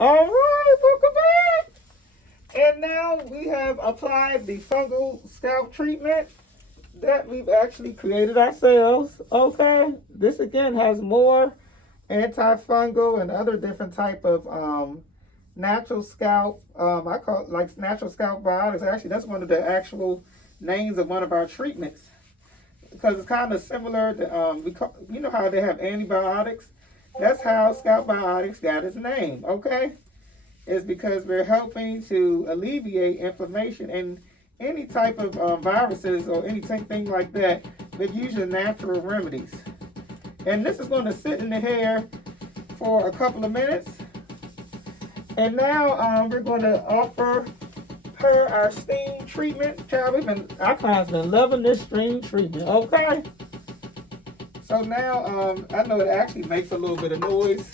All right, welcome back. And now we have applied the fungal scalp treatment that we've actually created ourselves. Okay, this again has more antifungal and other different type of natural scalp. I call it like natural scalp biotics. Actually, that's one of the actual names of one of our treatments because it's kind of similar to you know how they have antibiotics. That's how scalp biotics got its name. Okay, it's because we're helping to alleviate inflammation and any type of viruses or anything like that. We're using natural remedies, and this is going to sit in the hair for a couple of minutes. And now we're going to offer her our steam treatment. Child, our clients been loving this steam treatment. Okay. So now I know it actually makes a little bit of noise.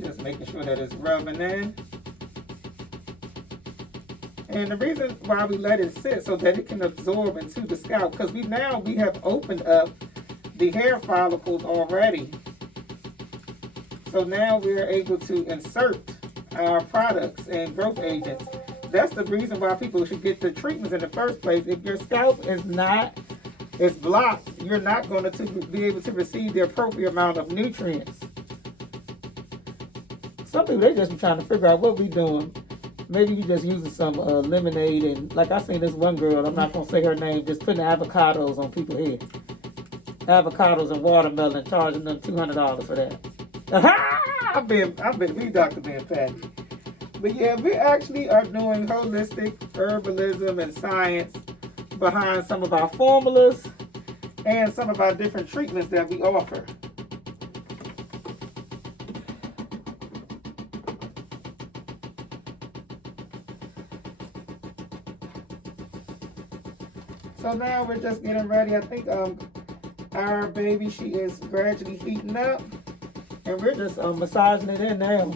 Just making sure that it's rubbing in. And the reason why we let it sit so that it can absorb into the scalp, because we have opened up the hair follicles already. So now we're able to insert our products and growth agents. That's the reason why people should get the treatments in the first place. If your scalp is blocked, you're not going to be able to receive the appropriate amount of nutrients. Some people, they just be trying to figure out what we're doing. Maybe you're just using some lemonade and, like I seen this one girl, I'm not going to say her name, just putting avocados on people's head. Avocados and watermelon, charging them $200 for that. I've been WeaveDr being patty. But yeah, we actually are doing holistic herbalism and science behind some of our formulas and some of our different treatments that we offer. So now we're just getting ready. I think our baby, she is gradually heating up. And we're just massaging it in now.